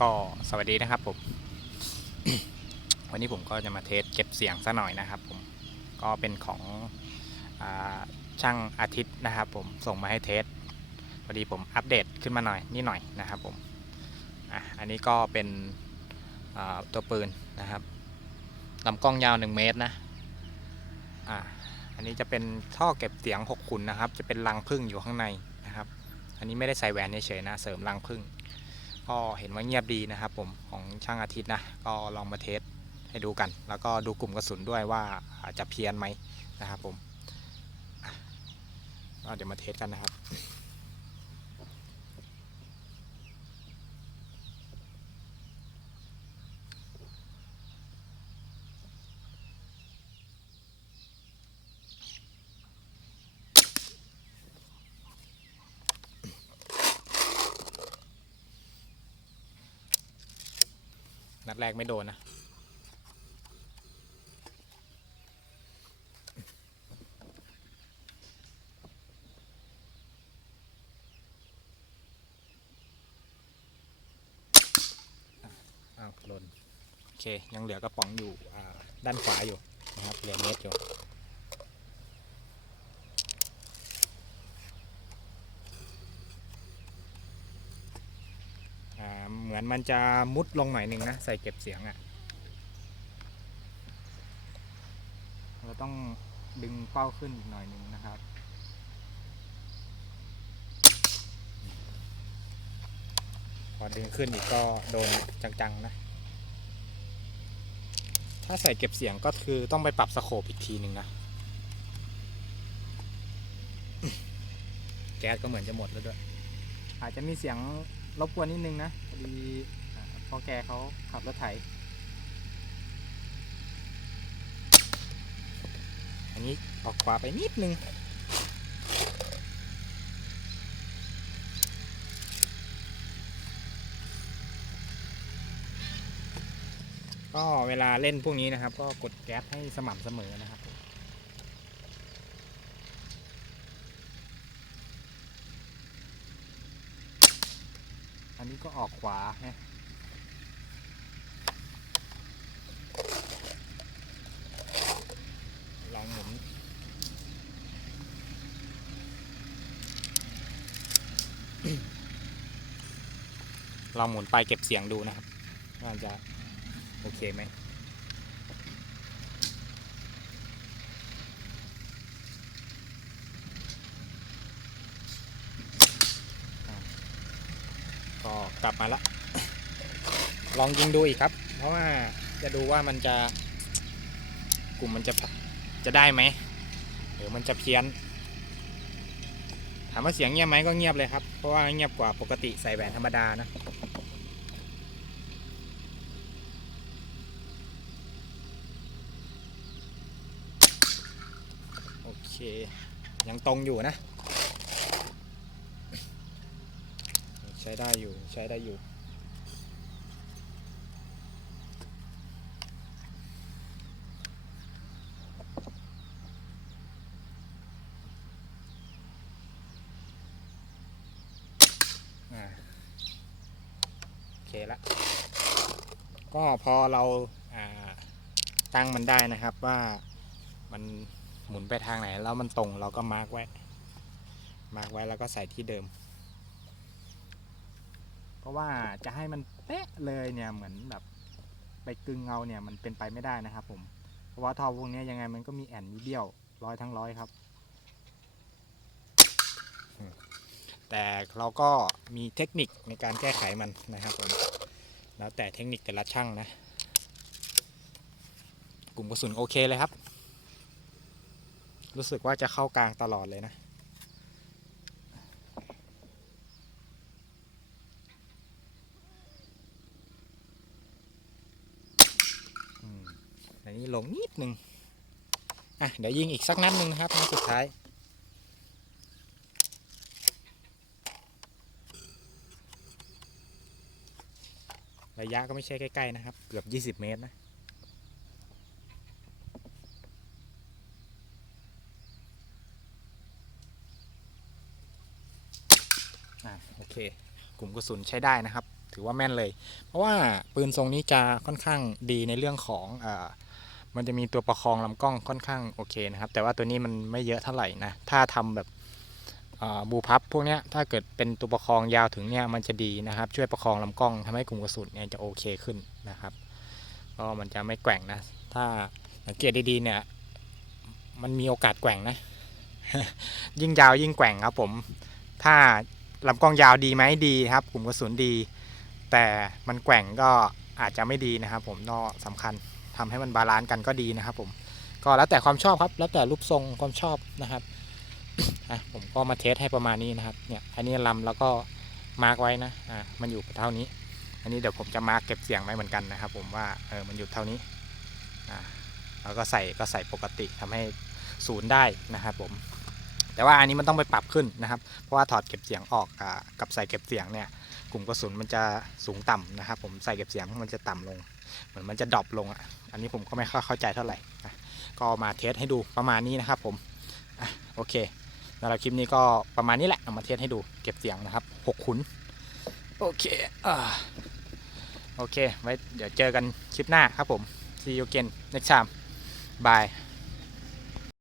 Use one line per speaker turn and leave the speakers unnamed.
ก็สวัสดีนะครับผม วันนี้ผมก็จะมาเทสเก็บเสียงซะหน่อยนะครับผมก็เป็นของอช่างอาทิตย์นะครับผมส่งมาให้เทสพอดีผมอัปเดตขึ้นมาหน่อยนิดหน่อยนะครับผมอะอันนี้ก็เป็นตัวปืนนะครับลำกล้องยาว 1 เมตรนะอะอันนี้จะเป็นท่อเก็บเสียง6ขุนนะครับ จะเป็นรังพึ่งอยู่ข้างในนะครับ อันนี้ไม่ได้ใส่แหวนเฉยๆนะเสริมรังพึ่ง ก็เห็นว่าเงียบดีนะครับผมของช่างอาทิตย์นะก็ลองมาเทสให้ดูกัน แล้วก็ดูกลุ่มกระสุนด้วยว่าจะเพี้ยนไหมนะครับผมก็เดี๋ยวมาเทสกันนะครับ นัดแรกไม่โดนนะ อ้าวหล่นโอเค ยังเหลือกระป๋องอยู่ด้านขวาอยู่นะครับเหลือเม็ดอยู่ อ่าเห มือนมันจะมุดลงหน่อยหนึ่งนะ ใส่เก็บเสียงอะ่ะ เราต้องดึงเป้าขึ้นอีกหน่อยหนึ่งนะครับพอดึงขึ้นอีกก็โดนจังๆนะ ถ้าใส่เก็บเสียงก็คือต้องไปปรับสโคปอีกทีหนึ่งนะ แก๊สก็เหมือนจะหมดแล้วด้วย อาจจะมีเสียงรบกวนนิดนึงนะ พอดีพ่อแกเขาขับรถไถ อันนี้ออกขวาไปนิดนึงก็เวลาเล่นพวกนี้นะครับ ก็กดแก๊สให้สม่ำเสมอนะครับ อันนี้ก็ออกขวาฮะลองหมุนลองหมุนไปเก็บเสียงดูนะครับว่าจะโอเคไหม ก็กลับมาละ ลองยิงดูอีกครับ เพราะว่าจะดูว่ามันจะกลุ่มมันจะจะได้ไหมหรือมันจะเพี้ยน ถามว่าเสียงเงียบไหมก็เงียบเลยครับ เพราะว่าเงียบกว่าปกติใส่แหวนธรรมดานะโอเค ยังตรงอยู่นะ ใช้ได้อยู่ใช้ได้อยู่ โอเคละ ก็พอเราตั้งมันได้นะครับว่ามันหมุนไปทางไหนแล้วมันตรงเราก็มาร์กไว้ มาร์กไว้แล้วก็ใส่ที่เดิม เพราะว่าจะให้มันเป๊ะเลยเนี่ยเหมือนแบบไปกึงเงาเนี่ยมันเป็นไปไม่ได้นะครับผม เพราะว่าท่อพวกนี้ยังไงมันก็มีแอนมีเบี้ยวร้อยทั้งร้อยครับ แต่เราก็มีเทคนิคในการแก้ไขมันนะครับผม แล้วแต่เทคนิคแต่ละช่างนะ กลุ่มกระสุนโอเคเลยครับ รู้สึกว่าจะเข้ากลางตลอดเลยนะ อืมอันนี้ ลงนิดหนึงอะเดี๋ยวยิงอีกสักนัดหนึ่งนะครับนัดสุดท้าย ระยะก็ไม่ใช่ใกล้ๆนะครับ เกือบ 20 เมตรนะอะโอเค กลุ่มกระสุนใช้ได้นะครับ ถือว่าแม่นเลย เพราะว่าปืนทรงนี้จะค่อนข้างดีในเรื่องของเออ มันจะมีตัวประคองลำกล้องค่อนข้างโอเคนะครับ แต่ว่าตัวนี้มันไม่เยอะเท่าไหร่นะ ถ้าทำแบบบูพับพวกเนี้ยถ้าเกิดเป็นตัวประคองยาวถึงเนี่ยมันจะดีนะครับ ช่วยประคองลำกล้องทำให้กลุ่มกระสุนเนี่ยจะโอเคขึ้นนะครับก็มันจะไม่แกว่งนะ ถ้าสังเกตดีๆเนี่ย มันมีโอกาสแกว่งนะ ยิ่งยาวยิ่งแกว่งครับผม ถ้าลำกล้องยาวดีไหมดีครับ กลุ่มกระสุนดี แต่มันแกว่งก็อาจจะไม่ดีนะครับ ผมก็สำคัญ ทำให้มันบาลานซ์กันก็ดีนะครับผมก็แล้วแต่ความชอบครับแล้วแต่รูปทรงความชอบนะครับอะผมก็มาเทสให้ประมาณนี้นะครับเนี่ยอันนี้ลำแล้วก็มาร์กไว้นะอะมันอยู่เท่านี้ อันนี้เดี๋ยวผมจะมาร์กเก็บเสียงไว้เหมือนกันนะครับ ผมว่าเออมันอยู่เท่านี้อะแล้วก็ใส่ก็ใส่ปกติทำให้ศูนย์ได้นะครับผมแต่ว่าอันนี้มันต้องไปปรับขึ้นนะครับ เพราะว่าถอดเก็บเสียงออกอ่ากับใส่เก็บเสียงเนี่ยกลุ่มกระสุนมันจะสูงต่ำนะครับ ผมใส่เก็บเสียงมันจะต่ำลง เหมือนมันจะดรอปลงอะอันนี้ผมก็ไม่ค่อยเข้าใจเท่าไหร่ก็มาเทสให้ดูประมาณนี้นะครับผมอะโอเคสำหรับคลิปนี้ก็ประมาณนี้แหละเอามาเทสให้ดูเก็บเสียงนะครับหกขุนโอเคอ่าโอเค ไว้เดี๋ยวเจอกันคลิปหน้าครับผม see you again next time bye